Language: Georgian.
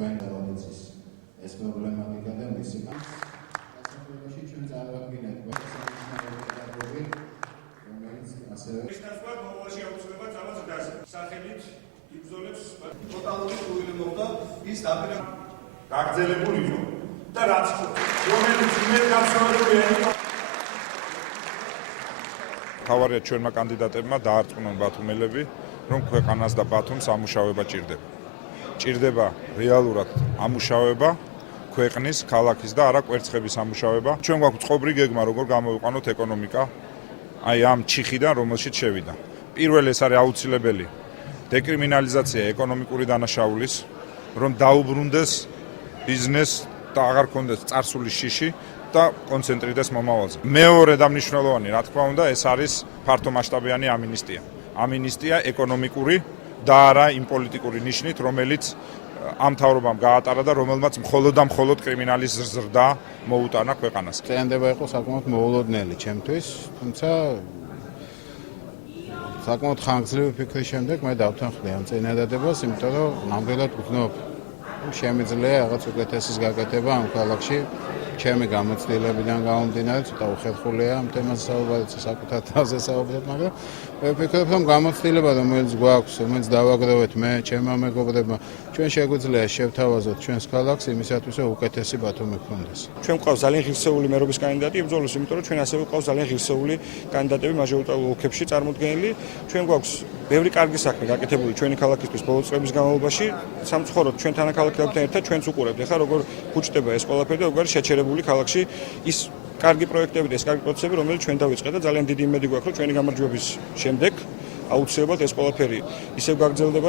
ჩვენ როდესაც ეს პრობლემატიკა და მისი გასაგებაში ჩვენ წარმოადგენთ ყველასი რომელიც ასევე ეს ნაცვლად მოვალში აუცილებლად ძალას დას სახელით იბრძოლებს ტოტალური უილმობდა ის დაპირა გაგრძელებული იყო და რაც რომელიც იმედ გასაუბრია თავარია ჩვენმა კანდიდატებმა დაარწმუნონ ბათუმელები, რომ ქვეყანას და ბათუმს ამუშავება ჭირდება. ჭირდება რეალურად ამუშავება, ქვეყნის, ქალაქის და არა კვერცხების ამუშავება. ჩვენ გვაქვს წყობრი გეგმა, როგორ გამოვიყვანოთ ეკონომიკა აი ამ ჩიხიდან, რომელშიც შევიდა. პირველ ეს არის აუცილებელი დეკრიმინალიზაცია ეკონომიკური დანაშაულის, რომ დაუბრუნდეს ბიზნეს და აღარ კონდეს წარსული შიში და კონცენტრირდეს მომავალზე. მეორე და მნიშვნელოვანი, რა თქმა უნდა, ეს არის ფართომასშტაბიანი ამინისტია. ამინისტია ეკონომიკური და არა იმ პოლიტიკური ნიშნით, რომელიც ამ მთავრობამ გაატარა და რომელმაც მხოლოდ და მხოლოდ კრიმინალის ზრდა მოუტანა ქვეყანას. წინდება იყო საკმაოდ მოულოდნელი ჩემთვის, თუმცა საკმაოდ ხანგრძლივი ფიქრის შემდეგ მე დავთანხმდი ამ წინადადებას, იმიტომ რომ ნამდვილად ვგნობ შემიძლია რაღაც უკეთესის გაკეთება ამ ქალაქში. ჩემი გამოცდილებიდან გამომდინარე, ცოტა უხერხულია ამ თემაზე საუბარი, საკუთარ თავზე საუბრობ, მაგრამ მე ვფიქრობ, რომ გამოცდილება, რომელიც გვაქვს, რომელიც დავაგროვეთ მე, ჩემმა მეგობრებმა, ჩვენ შეგვიძლია შევთავაზოთ ჩვენს ქალაქს იმისათვის, რომ უკეთესი ბათუმი გქონდეს. ჩვენ გვყავს ძალიან ღირსეული მერობის კანდიდატი იბრძოლოს, იმიტომ რომ ჩვენ ასევე გვყავს ძალიან ღირსეული კანდიდატები მაჟორიტარულ ოლქებში წარმოდგენილი. ჩვენ გვაქვს ბევრი კარგი საქმე გაკეთებული ჩვენი ქალაქისთვის ბოლო წლების განმავლობაში. სამწუხაროდ ჩვენ თანაქალაქეებთან ერთად ჩვენც უყურებთ. ეხლა როგორ ფუჭდება ეს ყველაფერი და როგორ შეჩერებული ქალაქში ის კარგი პროექტები და ეს კარგი პროცესები, რომელიც ჩვენ დავიწყეთ და ძალიან დიდი იმედი გვაქვს, რომ ჩვენი გამარჯვების შემდეგ აუცილებლად ეს ყველაფერი ისევ გაგრძელდება.